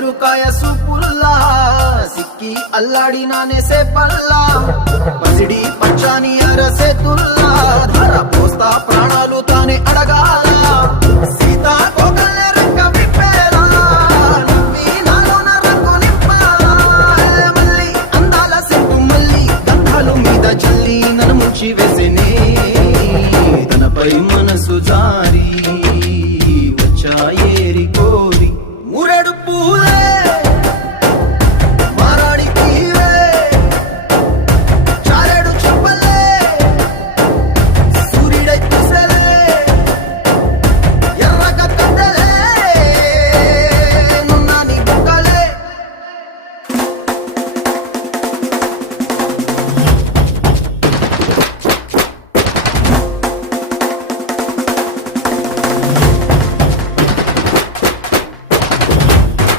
ఎరుకాయ సూపుల్లా సిక్కి అల్లాడినానే సేపల్లా పసిడి పచ్చాని అరసేతుల్లా ధర పోస్తా ప్రాణాలు తానే అడగాల సీతా